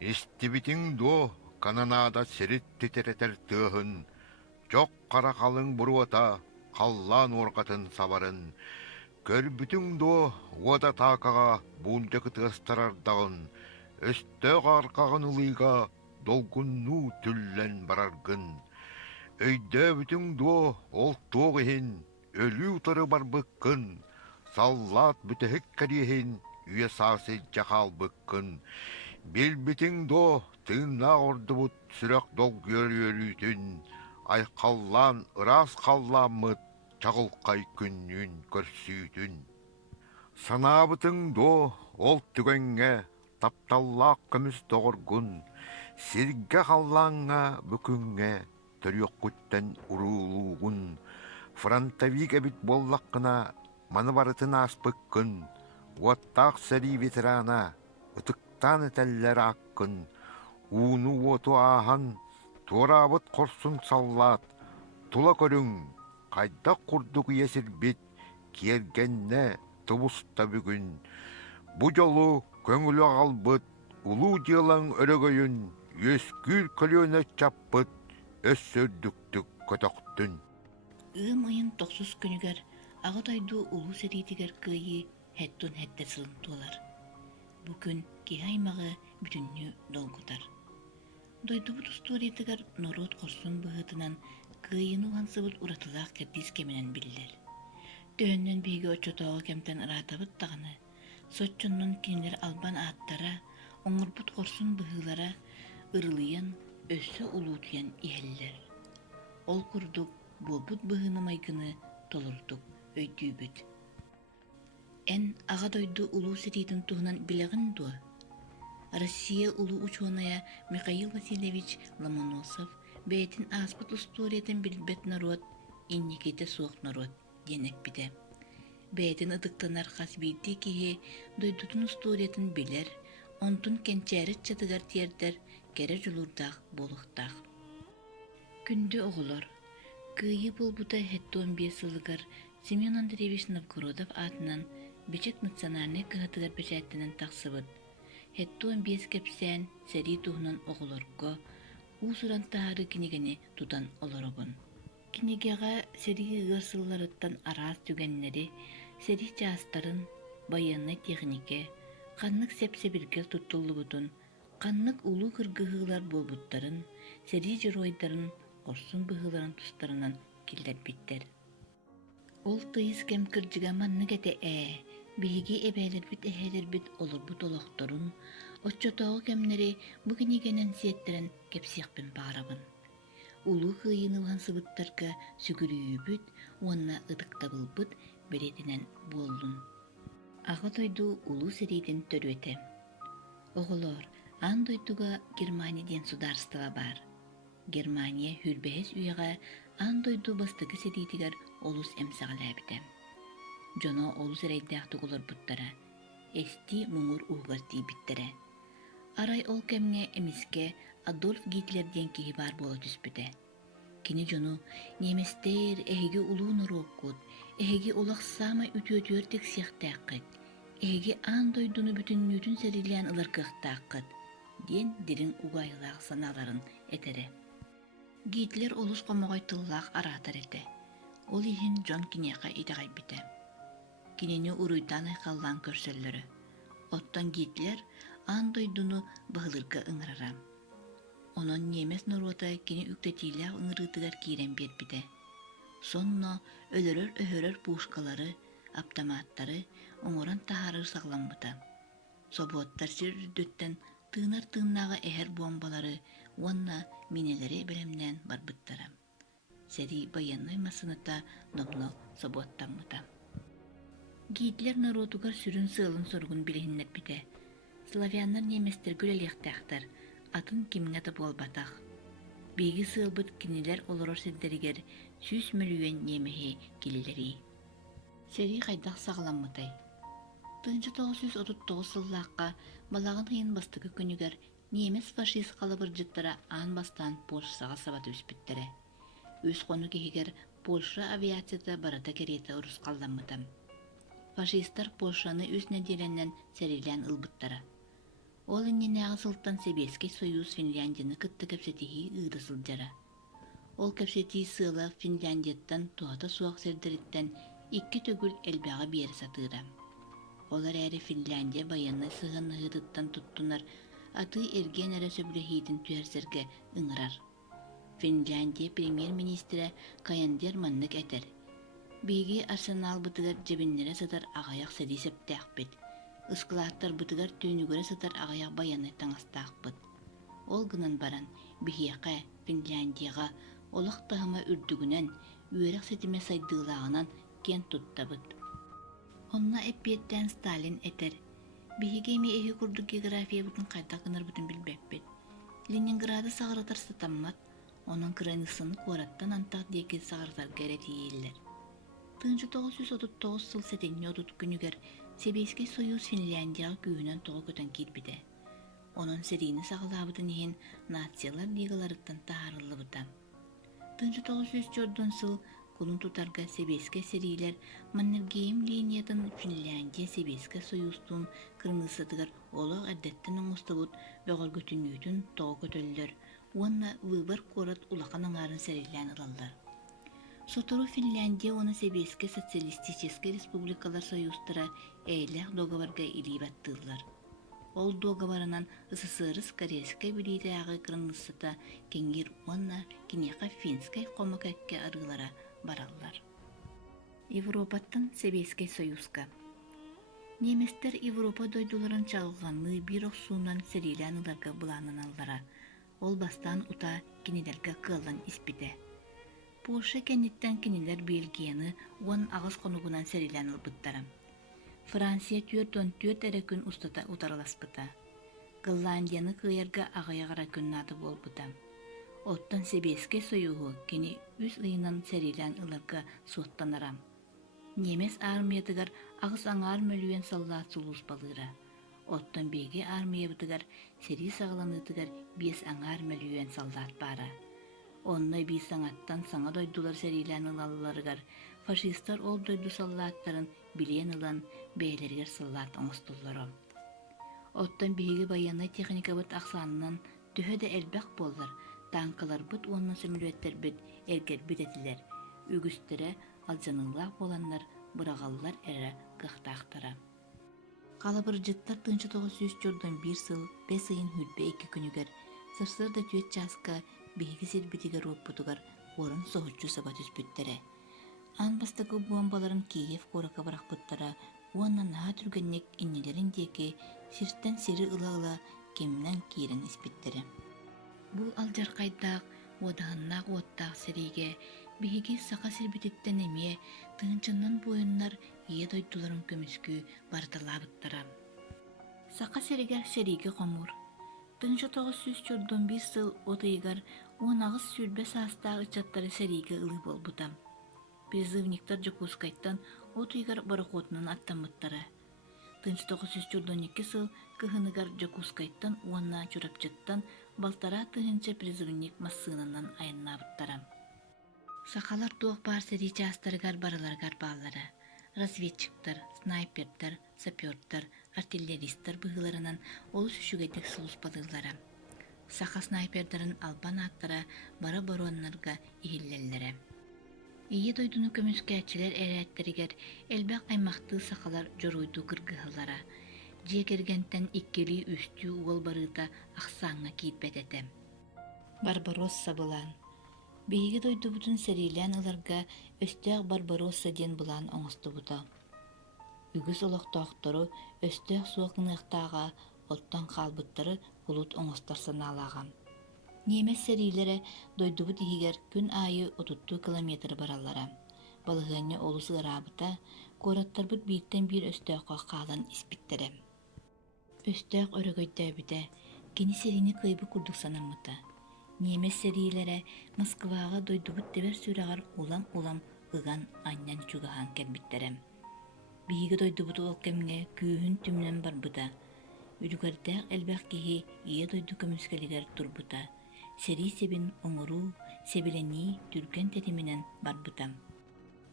Истибитиң до кананада сирит титеретер тыахын, жок кара калың буруата, қаллан орқатын сабарын, көрбүтүң до уада таакага буунжа кытыастарардагын, өстө аркагын улыйга долгунну түллен бараргын. Өйдө бүтүң до ол туогихин, өлүү тары барбыккын, саллат бүтөһүк кадиһин, үйе сасы жакалбыккын. Билбитиң до тыынна ордубут сүрөк долгүйөрүйтүн, айқаллан ырас қалламыт чағылқай күннүн көрсүйтүн. Санабытың до ол түгенге тапталлақ көміс тоғыргун, сирге қаллаңа бүкүңге төрөккүттен урулуугун, фронтовик эбит боллаққына маны барытын аспыккын, уаттақ сәри ветерана ытыктан этеллер аққын, уну оту ахан туарабыт корсун саллат, тула көрүң, кайда курдук иесир бит, киергенне тубуста бүгүн. Бу жолу көңүлү албыт, улуу дыалаң өрөгөйүн, өскүл көлөнө чаппыт, өссөрдүктүк көтөктүн. Ым айын токсус күнүгер, агатайду улуу серитигер кыйы хэттун хэттер сылынтуалар. Бу күн кихаймагы бүтүннү долгутар. Дойдубут усториятыгар норот корсун быһытынан кыйыну хансыбыт уратылаах кэрдис кеменен биллер. Төннөн биге очотоого кемтен ыраатабыт таганы, соччуннун кинилер албан ааттара, оңорбут корсун быһылара ырылыян, өссө улуутуян иһеллер. Ол курдук буолбут быһыны майгыны толурдук өйдүүбүт. Эн ага дойду улуу сиритин туһунан билегин дуа. Россия улуу ученая Михаил Васильевич Ломоносов бэйтин аспыт усториятын билбет народ, инниките суох народ денек биде. Бэйтин ыдыктанар хасбийти кихи дойдутун усториятын билер, онтун кенчээрит чатыгар тиердер, кере жулурдаах болуктаах. Күндү оголор, кыйы булбута хэттуон биесылыгар Семен Андреевич Новгородов атынан бичек национальный кыһатыгар печаттынан тахсыбыт. Хэттуон биес кепсään сери туһунан оголорго, уусуран тахары кинигени тутан олоробун. Кинигега сери ыгырсылларыттан араас түгеннери, сери чаастарын, военный технике, каннык сепсебиргер туттуллубутун, каннык улуу кыргыһыылар болбуттарын, сери жыройдарын, корсун быһыларын тустарынан киллербиттер. Ол тыйыс кем кырдьыга маннык эте биһиги эбээлербит эһэлербит олорбут олохторун, оччотоого кемнери бу кинигенен сиэттерен кепсиэхпин баарабын. Улуу кыйыны уһансыбыттарга сүгүрүүбүт, уонна ыдыктабылбыт беретинен буоллун. Ага дойду улуу сериитин төрүөте. Оголор, ан дойдуга Германия ден сударстыга бар. Германия хүрбэһэс үйэҕэ ан дойду бастыгы сериитигер олус эмсаҕалаабыта. Жоно олус эрейдээх тугуларбуттара, эсти муңур уһугар тиибиттере. Арай ол кемҥе эмиске Адольф Гитлер диэн киһи баар буола түспүтэ. Кини жону неместер эһиги улуу норуоккут, эһиги улахсаама үтүөтүөр тиксиэхтээххит, эһиги аан дойдуну бүтүннүүтүн серилээн ыларкыахтааххыт диэн дирин угайлаах санааларын этере. Гитлер олус комоҕойтыллаах араатар эте. Ол иһин Джон киниэхэ итэҕайбитэ. Кинини уруйдаан айхаллаан көрсөллөрө. Оттон Гитлер аан дойдуну быһылырга ыҥырара. Онон немес норуота кини үктетиилээх ыҥырыытыгар киирэн биэрбитэ. Сонно өлөрөр өһөрөр пушкалары, автоматтары оҥорон таһаарыр саҕламмыта. Собуоттар сирүрдүттэн тыынар тыыннаага эһэр бомбалары уонна минелери белемнээн барбыттара. Сери военной массыныта номно собуоттаммыта. Гитлер народугар сүрүн сыылын соргун билиһиннэрбитэ. Славяннар неместер күлэлиэхтээхтар, атын кимҥэ да буолбатах. Биги сыылбыт кинилер олорор сирдеригер 100 миллион немеһи килилери. Сери хайдах саҕаламмытай. 1939 сыллаакка балагын хыйын бастыгы күнүгер немес фашист халабырдьыктара аан бастаан Польшаға сабаты үспүттере. Үс кону кихигер Польша авиацияда барата керете урус қалламмытам. Фашисттар Польшаны үс неделеннен серилен ылбыттара. Ол инненеағы сылттан Себеске Союз Финляндияны кытты кепсетихи ыыды сылжара. Ол кепсетии сыыла Финляндияттан туата суақ сердериттен икки төгүл элбяға биері сатыыра. Олар әрі Финляндия баянны сыған ыһыдыттан туттунар, аты эрген әрі сөбілехейтін түерсерге ыңырар. Финляндия премьер-министрі Каяндер маннык әтер. Биги арсенал бытыгар жебиннере сатар ағаяқ сәди септәқпет. Ыскылаттар бытыгар түйінігірі сатар ағаяқ баянны таңастақпыт. Ол гынан баран бихияқа Финляндияға олық тағыма үрдігінен үйерек сетіме сайдығылағынан кен туттабыт. Онна эппиеттен Сталин этер. Бихигеме эхи курду география бутын қайта қыныр бутын білбәппет. Ленинграды сағыратар сатаммат, onun kıranısını kuarаттан антақ деке сағыртар гәрет иелер. 1939 сыл сетенне отут күнігер Себеске Союз Финляндияға күйінен тоғы көтен кетбіді. Onun серийні сағылабытын ehen нациялар лигаларыттан тағарылы бұта. 1904 сыл Кулун тутарга Себеске серийлер маннергейм линиятын Финляндия Себеске Союзтун кырнысытыгар олық әддеттен оңыстыбыт бөғір көтінүйтін тоғы көтөлілер. Уанна выбор корат улақан аңарын серилен ылалар. Сотору Финляндия оны Себеске Социалистический Республикалар Союзтара әйләқ доғаварға илибаттылар. Ол доғаварынан СССР Корейскай білейді ағы кырнысыта кенгер уанна кенеқа финскай қомакәкке арылара бараллар. Европаттан Себеске Союзка. Неместер Европа дойдуларын чағылғанны бір оқсуынан серилен ыларға бұланын аллара. Ол бастан ута кинилерге кыллан испите. Польша кенниттен кинилер Бельгияны уан ағыз қонуғынан серилен албыттара. Франция түртон түрт әрекін устата утарыласпыта. Голландияны кыйырга ағаяғара күннады болбыта. Оттан Себеске Союзу кені үз ыйынан серилен ыларға суаттанарам. Немес армиятыгар ағыз аңар мөлуен саллат сулус балыра. Оттан беге армия бытыгар сери сағыланытыгар бес аңар мөлуен саллат бара. Онна бес аңаттан саңа дойдулар серилен ылалыларыгар фашистар ол дойду саллаттарын билен ылан бейлергер саллат оңыстуллары. Оттан беге баянай техника бұт ақсанынан түхі де әлбәқ болдар. Танкалар бұт онна сөмілуеттер бүт әргер бүт етілер. Үгістері алжанылақ боланлар бұрағалылар әрі қықтақтыра. Қалабыр жыттар 1904 сыл 5 айын хүлбе 2 күнігер сырсырда түйет жасқа бейгі селбетігер оппутугар орын соғытчу сабат үспүттері. Анбастағы бомбаларын Киев қорақа барақ бұттара, уаннан наға түргеннек иннелерін деке сирттен сирі ыла-ыла кемнен кейрен іспеттері. Бұл алжар қайдақ, одағыннақ оттақ серейге бейгі сақа селбететтен әме тыңчыннан бойыннар ие дойдуларын көміскü барталабыттара. Сақа серегер серейге қомур. 1941 сыл отайгар 10 сүрбе састағы чаттары серейге ылы болбутам. Призывниктар Жакускайттан отайгар барақотынан аттамыттары. 1942 сыл кыхыныгар Жакускайттан уанна чурапчыттан балтара тыхынча призывник массынынан айыннабыттара. Сақалар туақ бар серей частарыгар барыларгар баллары. Разведчиктар, снайпердар, сапердар, артиллеристар бұғыларынан ол сүшігетек сұлыс балылары. Сақа снайпердарын албан аттара бара баруаннарға ихиллелері. Ие дойдуну көміске әтчілер әрәттерігер әлбәқ аймақты сақалар жоройду кыргығылара. Жекергентен иккели үстü уол барыта ақсаңа кейтбәтеті. Барбаросса бұлан. Бейгі дойду бұтын серилен ыларға өстәқ Барбаросса ден бұлан оңысты бұта. Үгіз олықтақтыры өстәқ суақынықтаға оттан қалбыттары ұлыт оңыстар саналаған. Немес серилері дойду бұт егер күн айы 30 километр баралара. Балығыны олысы ғырабыта, кораттар бұт бейттен бір өстәққа қалан іспіттері. Өстәқ өрігөйді біті, кені серini кайбы күрдік санамыта. Немес серилері Москваға дойдубут дебер сүрағар улам-улам ыған аннан чугахан кәлбіттерім. Бейгі дойдубут ол кәмге күйін түмнен бар бұта. Үргардақ әлбәқ кеге ие дойду көміскелігер тұрбыта. Сери себін оңыру, себелені түрген тәтімінен бар бұта.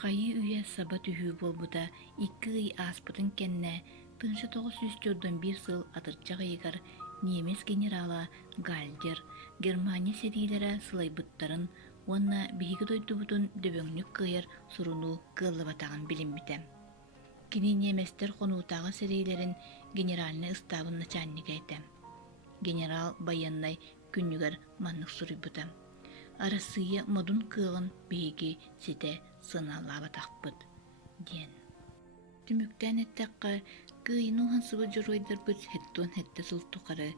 Қайы үйе саба түйі бол бұта, икі үй аспытын кәнне Тынчы 941 сыл атырча гайгар немес генерала Гальдер Германия серийлері сылайбыттарын уанна биһиги дойдубутун дөбөңнүк кыйар суруну кыыллыбатаган билинбите. Кини неместер конуутагы серийлерин генеральный ыстабын начальник айтам. Генерал Баяннай күннүгер маннык суруйбута. Арасыйы модун кыылын биһиги сите сыналлабатакпыт диэн. Түмүктен эттекка кыйну хансыбы журуйдырбыт хеттуан хетте султукары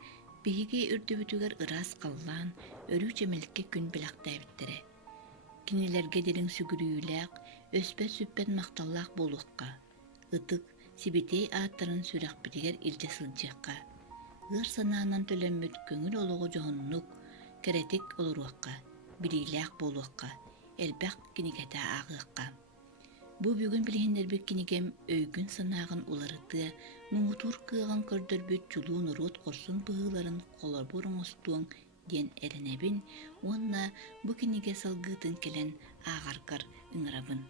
биһиги үрдүбүтүгер ырас каллаан өрүү чемеликке күн билактайбиттере. Кинилерге дерин сүгүрүүлэк, өспөт сүппет макталлаак болуукка, ытык сибитей ааттарын сүрэхпитигер илже сылжыакка, ыр санаанан төлөммүт көңүл олого жооннук, керетик олоруакка, билийлэк болуакка, элбэх кинигете агыакка. Бу бүгүн билиһиннербит кинигем өйгүн санаагын уларыты, муңутур кыаган көрдөрбүт чулуун урут корсун быһыларын колорбур оҥостуоҥ диэн эренебин, уонна бу киниге салгыытын келен аагаргар ыҥырабын.